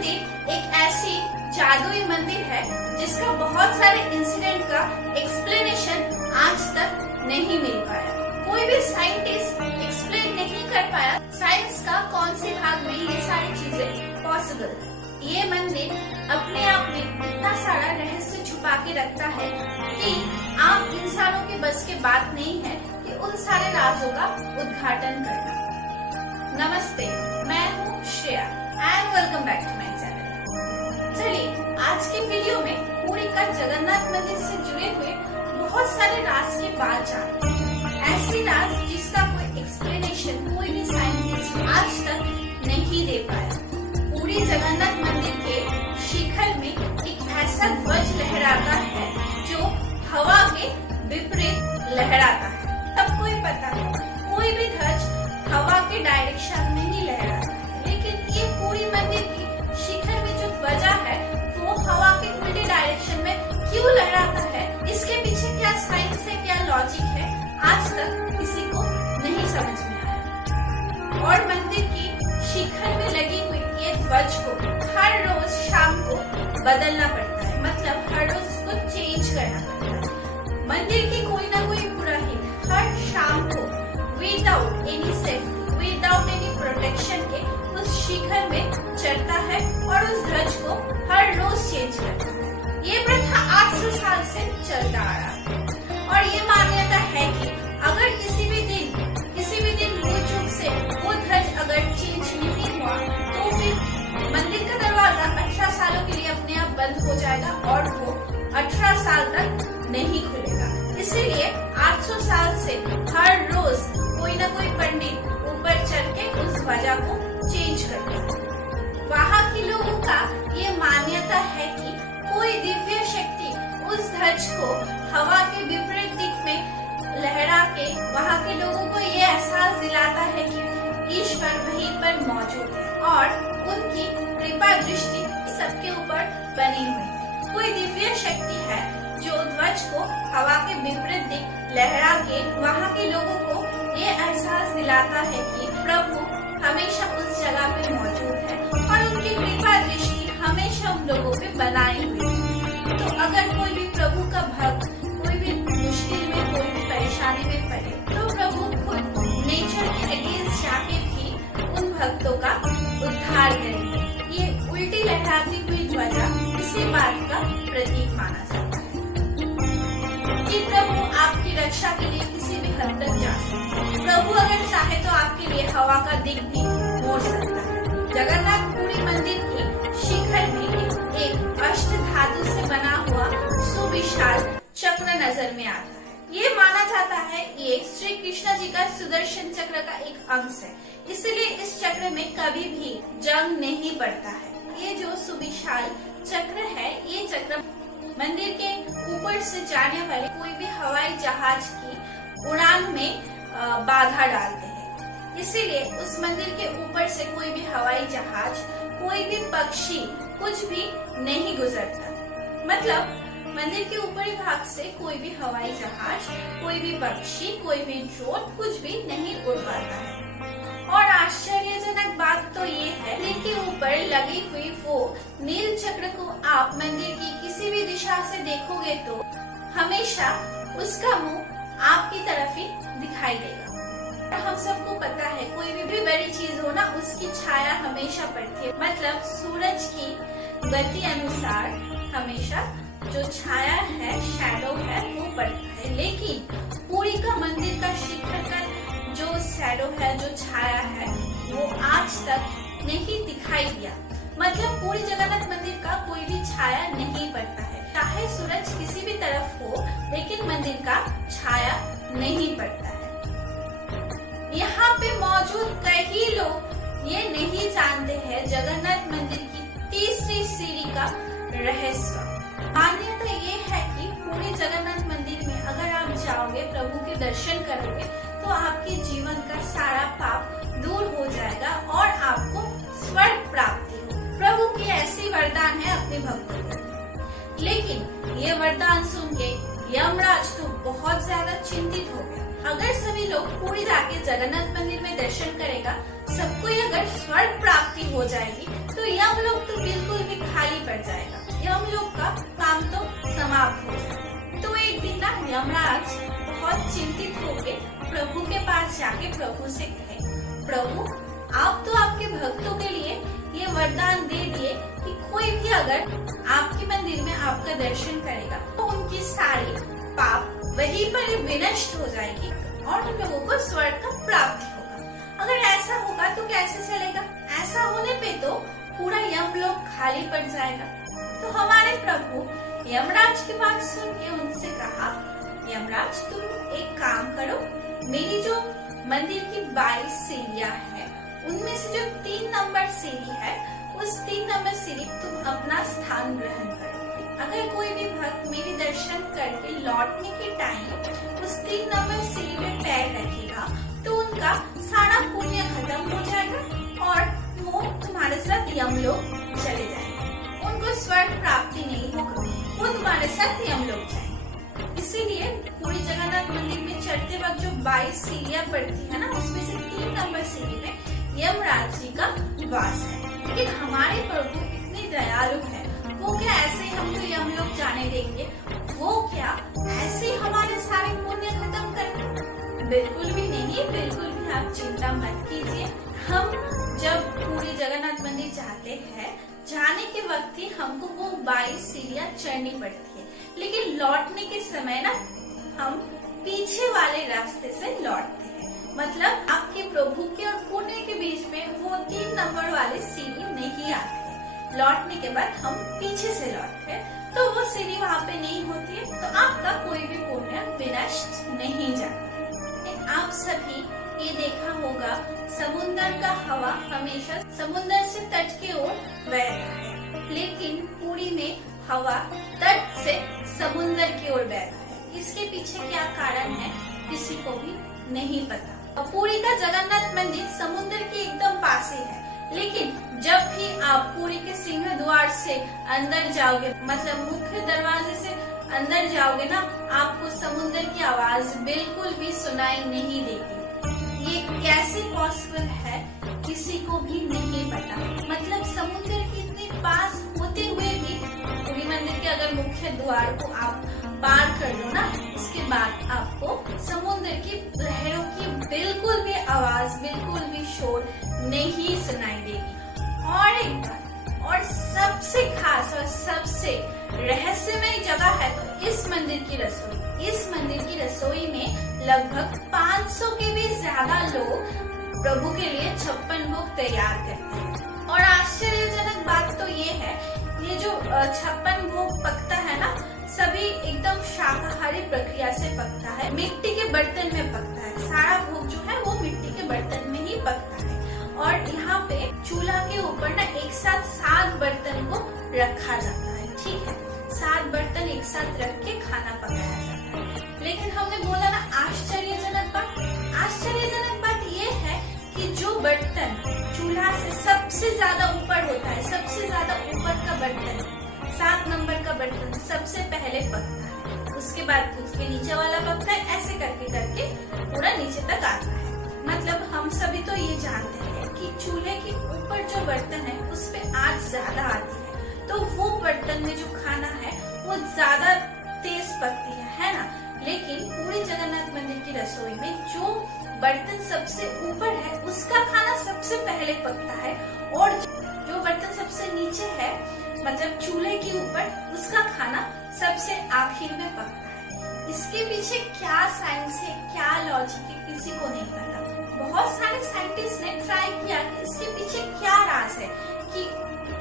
मंदिर एक ऐसी जादुई मंदिर है जिसका बहुत सारे इंसिडेंट का एक्सप्लेनेशन आज तक नहीं मिल पाया। कोई भी साइंटिस्ट एक्सप्लेन नहीं कर पाया साइंस का कौन से भाग में ये सारी चीजें पॉसिबल। ये मंदिर अपने आप में इतना सारा रहस्य छुपा के रखता है कि आम इंसानों के बस की बात नहीं है कि उन सारे राजों का उद्घाटन करना। नमस्ते, मैं हूँ Shreya and welcome back to my channel. चलिए आज के वीडियो में पुरी का जगन्नाथ मंदिर से जुड़े हुए बहुत सारे राज के बात जानते हैं। ऐसे राज जिसका कोई एक्सप्लेनेशन कोई भी साइंटिस्ट आज तक नहीं दे पाया। पुरी जगन्नाथ मंदिर के शिखर में एक ऐसा ध्वज लहराता है जो हवा के विपरीत लहराता है। सबको ही पता है कोई भी ध्वज हवा के डायरेक्शन में ही लहराता है, लेकिन ये पूरी मंदिर की शिखर में जो ध्वजा है वो हवा के उल्टे डायरेक्शन में क्यों लहराता है, इसके पीछे क्या साइंस है, क्या लॉजिक है, आज तक किसी को नहीं समझ में आया। और मंदिर की शिखर में लगी हुई ये ध्वज को हर रोज शाम को बदलना पड़ता है, मतलब हर रोज उसको चेंज करना पड़ता है। मंदिर की कोई ना कोई पुरोहित हर शाम को without any safety, without any protection के उस शिखर में चढ़ता है और उस ध्वज को हर रोज चेंज करता है। ये प्रथा 800 साल से चलता आ रहा है और ये मान्यता है कि अगर किसी भी दिन भूल चूक से वो ध्वज अगर चेंज नहीं हुआ तो फिर मंदिर का दरवाजा 18 सालों के लिए अपने आप बंद हो जाएगा और वो 18 साल तक नहीं खुलेगा। इसीलिए 800 साल से हर रोज कोई ना कोई पंडित ऊपर चढ़ के उस ध्वजा को चेंज करता है। वहाँ के लोगों का ये मान्यता है कि कोई दिव्य शक्ति उस ध्वज को हवा के विपरीत दिक में लहरा के वहाँ के लोगों को ये एहसास दिलाता है कि ईश्वर वहीं पर मौजूद है और उनकी कृपा दृष्टि सबके ऊपर बनी हुई है। कोई दिव्य शक्ति है जो ध्वज को हवा के विपरीत दिक लहरा के वहाँ के लोगों को ये एहसास दिलाता है कि प्रभु हमेशा उस जगह पे मौजूद है और उनकी कृपा दृष्टि हमेशा उन लोगों पे बनाई हुई है। तो अगर कोई भी प्रभु का भक्त कोई भी मुश्किल में, कोई भी परेशानी में पड़े तो प्रभु खुद नेचर के अगेंस्ट जाके भी उन भक्तों का उद्धार करेंगे। ये उल्टी लहराती हुई ध्वजा इसी बात का प्रतीक माना जाता है कि प्रभु आपकी रक्षा के लिए किसी भी हद तक जा सकते हैं। प्रभु अगर चाहे तो आपके लिए हवा का दिक भी मोड़ सकता है। जगन्नाथ पुरी मंदिर की शिखर में एक अष्ट धातु से बना हुआ सुविशाल चक्र नजर में आता है। ये माना जाता है ये श्री कृष्ण जी का सुदर्शन चक्र का एक अंश है, इसलिए इस चक्र में कभी भी जंग नहीं पड़ता है। ये जो सुविशाल चक्र है, ये चक्र मंदिर के ऊपर से जाने वाले कोई भी हवाई जहाज की उड़ान में बाधा डालते हैं। इसीलिए उस मंदिर के ऊपर से कोई भी हवाई जहाज, कोई भी पक्षी कुछ भी नहीं गुजरता। मतलब मंदिर के ऊपरी भाग से कोई भी हवाई जहाज, कोई भी पक्षी, कोई भी ड्रोन कुछ भी नहीं उड़ पाता है। और आश्चर्यजनक बात तो ये है मंदिर के ऊपर लगी हुई वो नील चक्र को आप मंदिर की किसी भी दिशा से देखोगे तो हमेशा उसका मुंह आपकी तरफ ही दिखाई देगा। हम सबको पता है कोई भी बड़ी चीज हो ना, उसकी छाया हमेशा पड़ती है। मतलब सूरज की गति अनुसार हमेशा जो छाया है, शैडो है, वो पड़ता है। लेकिन पुरी का मंदिर का शिखर का जो शैडो है, जो छाया है, वो आज तक नहीं दिखाई दिया। मतलब पूरी जगन्नाथ मंदिर का कोई भी छाया नहीं पड़ता है। चाहे सूरज किसी भी तरफ हो, लेकिन मंदिर का छाया नहीं पड़ता है। यहाँ पे मौजूद कई लोग ये नहीं जानते हैं जगन्नाथ मंदिर की तीसरी सीढ़ी का रहस्य। मान्यता ये है कि पूरे जगन्नाथ मंदिर में अगर आप जाओगे, प्रभु के दर्शन करोगे तो आपके जीवन का सारा पाप दूर हो जाएगा और आपको स्वर्ग प्राप्ति हो। प्रभु की ऐसी वरदान है अपने भक्तों को। लेकिन ये वरदान सुन के यमराज तो बहुत ज्यादा चिंतित हो गया। अगर सभी लोग पुरी जाके जगन्नाथ मंदिर में दर्शन करेगा सबको ही अगर स्वर्ग प्राप्ति हो जाएगी तो यमलोक तो बिल्कुल भी खाली पड़ जाएगा, यमलोक का काम तो समाप्त हो जाएगा। तो एक दिन ना यमराज बहुत चिंतित होके प्रभु के पास जाके प्रभु से कहे, प्रभु आप तो आपके भक्तों के लिए ये वरदान दे दिए कि कोई भी अगर आपके मंदिर में आपका दर्शन करेगा तो उनकी सारी पाप वहीं पर ही विनष्ट हो जाएगी और उन लोगों को स्वर्ग का प्राप्ति होगा। अगर ऐसा होगा तो कैसे चलेगा? ऐसा होने पे तो पूरा यमलोक खाली पड़ जाएगा। तो हमारे प्रभु यमराज की बात सुन के उनसे कहा, यमराज तुम एक काम करो, मेरी जो मंदिर की 22 सीढ़ियां है उनमें से जो 3 नंबर सीढ़ी है उस 3 नंबर सीढ़ी तुम अपना स्थान ग्रहण करो। अगर कोई भी भक्त मेरे दर्शन करके लौटने के टाइम उस 3 नंबर सीढ़ी पे पैर रखेगा तो उनका सारा पुण्य खत्म हो जाएगा और वो तुम्हारे साथ यमलोक चले जाएंगे। उनको स्वर्ग प्राप्ति नहीं होगा, वो तुम्हारे साथ यमलोक जाएंगे। इसीलिए पूरी जगन्नाथ मंदिर में चढ़ते वक्त जो 22 सीढ़ियां पड़ती है ना, उसमें से 3 नंबर सीढ़ी में यमराज जी का वास है। लेकिन हमारे प्रभु इतने दयालु है, वो क्या ऐसे ही हमको यमलोक जाने देंगे? वो क्या ऐसे ही हमारे सारे पुण्य खत्म करेंगे? बिल्कुल भी नहीं, बिल्कुल भी आप चिंता मत कीजिए। हम जब पूरी जगन्नाथ मंदिर जाते हैं, जाने के वक्त ही हमको वो 22 सीढ़ियां चढ़नी पड़ती है, लेकिन लौटने के समय ना हम पीछे वाले रास्ते से लौटते हैं। मतलब आपके प्रभु के और पुण्य के बीच में वो 3 नंबर वाली सीढ़ी नहीं आती है। लौटने के बाद हम पीछे से लौटते हैं तो वो सीढ़ी वहाँ पे नहीं होती है, तो आपका कोई भी पुण्य विनष्ट नहीं जाता। आप सभी ये देखा होगा, समुद्र का हवा हमेशा समुद्र से तट की ओर बहता है, लेकिन पुरी में हवा तट से समुद्र की ओर बहता है। इसके पीछे क्या कारण है किसी को भी नहीं पता। पुरी का जगन्नाथ मंदिर समुद्र के एकदम पास ही है, लेकिन जब भी आप पुरी के सिंह द्वार से अंदर जाओगे, मतलब मुख्य दरवाजे से अंदर जाओगे ना, आपको समुद्र की आवाज बिल्कुल भी सुनाई नहीं देगी। ये कैसे पॉसिबल है किसी को भी नहीं पता। मतलब समुद्र के इतने पास होते हुए भी पुरी मंदिर के अगर मुख्य द्वार को आप पार कर लो ना, इसके बाद आपको समुद्र की लहरों की बिल्कुल भी आवाज, बिल्कुल भी शोर नहीं सुनाई देगी। और एक बात, और सबसे खास और सबसे रहस्यमय जगह है तो इस मंदिर की रसोई। इस मंदिर की रसोई में लगभग 500 के भी ज्यादा लोग प्रभु के लिए 56 भोग तैयार करते हैं। और आश्चर्यजनक बात तो ये है, ये जो 56 भोग पकता है ना, सभी एकदम शाकाहारी प्रक्रिया से पकता है, मिट्टी के बर्तन में पकता है। सारा भोग जो है वो मिट्टी के बर्तन में ही पकता है। और यहाँ पे चूल्हा के ऊपर ना एक साथ 7 बर्तन को रखा जाता है, ठीक है, 7 बर्तन एक साथ रख के खाना पकाया जाता है। लेकिन हमने बोला ना आश्चर्यजनक बात ये है कि जो बर्तन चूल्हा से सबसे ज्यादा ऊपर होता है, सबसे ज्यादा ऊपर का बर्तन, 7 नंबर का बर्तन सबसे पहले पकता है, उसके बाद उसके नीचे वाला पकता है, ऐसे करके करके पूरा नीचे तक आता है। मतलब हम सभी तो ये जानते हैं कि चूल्हे के ऊपर जो बर्तन है उस पे आग ज्यादा आती है, तो वो बर्तन में जो खाना है वो ज्यादा तेज पकती है ना। लेकिन पूरी जगन्नाथ मंदिर की रसोई में जो बर्तन सबसे ऊपर है उसका खाना सबसे पहले पकता है, और जो बर्तन सबसे नीचे है, मतलब चूल्हे के ऊपर, उसका खाना सबसे आखिर में पकता है। इसके पीछे क्या साइंस है, क्या लॉजिक है, किसी को नहीं पता। बहुत सारे साइंटिस्ट ने ट्राई किया कि इसके पीछे क्या राज है कि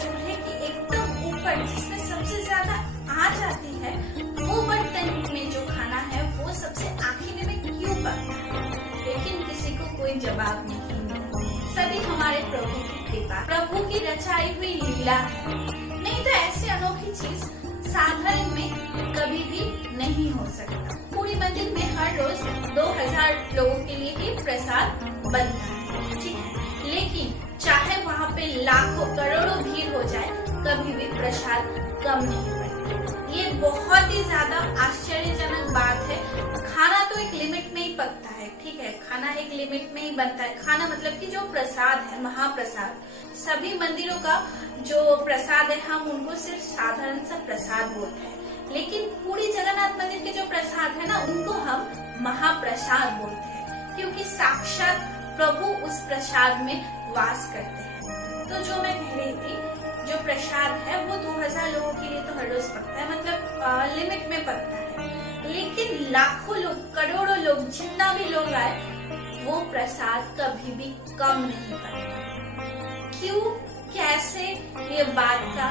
चूल्हे के एकदम ऊपर जिसमें सबसे ज्यादा आग आती है, वो बर्तन में जो खाना है वो सबसे आखिर में क्यों पकता है। लेकिन किसी को कोई जवाब नहीं मिला। सभी हमारे प्रभु की कृपा, प्रभु की रचाई हुई लीला है। नहीं तो ऐसी अनोखी चीज साधारण में कभी भी नहीं हो सकता। पूरी मंदिर में हर रोज 2000 लोगों के लिए ही प्रसाद बनता है, ठीक है, लेकिन चाहे वहाँ पे लाखों करोड़ों भीड़ हो जाए, कभी भी प्रसाद कम नहीं पड़ता। ये बहुत ही ज्यादा आश्चर्यजनक बात है। खाना तो एक लिमिट में ही पकता है, ठीक है, खाना एक लिमिट में ही बनता है। खाना मतलब कि जो प्रसाद है, महाप्रसाद, सभी मंदिरों का जो प्रसाद है हम उनको सिर्फ साधारण सा प्रसाद बोलते हैं, लेकिन पूरी जगन्नाथ मंदिर के जो प्रसाद है ना उनको हम महाप्रसाद बोलते हैं, क्योंकि साक्षात प्रभु उस प्रसाद में वास करते हैं। तो जो मैं कह रही थी, जो प्रसाद है वो 2000 लोगों के लिए तो हर रोज पकता है, मतलब लिमिट में पकता है, लेकिन लाखों लोग, करोड़ों लोग, जितना भी लोग आए, वो प्रसाद कभी भी कम नहीं पड़ता। क्यों, कैसे, ये बात का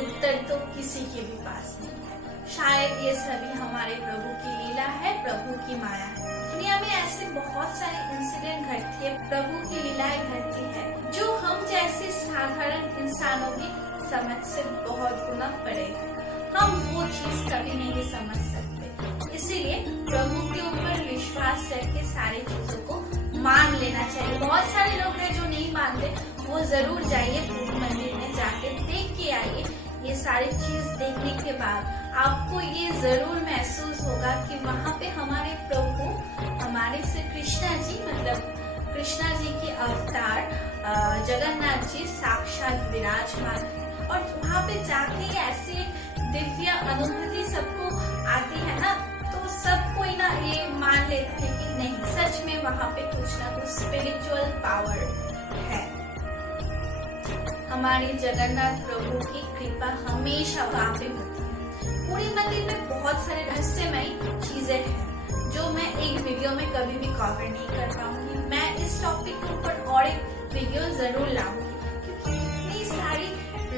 उत्तर तो किसी के भी पास नहीं है। शायद ये सभी हमारे प्रभु की लीला है, प्रभु की माया है। दुनिया में ऐसे बहुत सारे इंसिडेंट घटती है, प्रभु की लीलाएं घटती है, जो हम जैसे साधारण इंसानों की समझ से बहुत गुना परे है। हम वो चीज कभी नहीं समझ सकते, इसीलिए प्रभु के ऊपर विश्वास करके सारी चीजों को मान लेना चाहिए। बहुत सारे लोग हैं जो नहीं मानते, वो जरूर जाइए प्रभु मंदिर में, जाके देख के आइए। ये सारी चीज देखने के बाद आपको ये जरूर महसूस होगा कि वहाँ पे हमारे प्रभु, हमारे से कृष्णा जी, मतलब कृष्णा जी के अवतार जगन्नाथ जी साक्षात विराजमान है। और वहाँ पे जाके ऐसी दिव्य अनुभूति सबको आती है ना, तो सब कोई ना ये मान लेता है कि नहीं, सच में वहाँ पे कुछ ना कुछ स्पिरिचुअल पावर है। हमारे जगन्नाथ प्रभु की कृपा हमेशा वहाँ पे होती है। पूरी मंदिर में बहुत सारे रहस्यमयी चीजें हैं जो मैं एक वीडियो में कभी भी कवर नहीं कर पाऊंगी। मैं इस टॉपिक के ऊपर और एक वीडियो जरूर लाऊंगी, क्योंकि इतनी सारी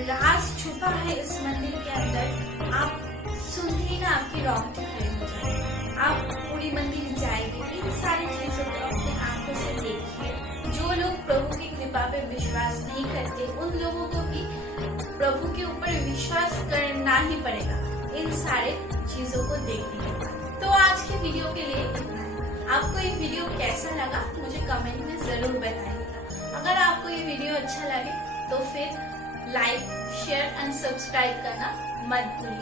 राज छुपा है इस मंदिर के अंदर। आप सुनते ही ना आपकी रोंगटे खड़े हो जाएंगे। आप पूरी मंदिर जाएंगे, इन सारी चीजों को अपनी आंखों से देखिए। जो लोग प्रभु की कृपा पे विश्वास नहीं करते, उन लोगों को भी प्रभु के ऊपर विश्वास करना ही पड़ेगा इन सारे चीजों को देखने के बाद। तो आज के वीडियो के लिए इतना है। आपको ये वीडियो कैसा लगा मुझे कमेंट में जरूर बताइएगा। अगर आपको ये वीडियो अच्छा लगे तो फिर लाइक, शेयर एंड सब्सक्राइब करना मत भूलिए।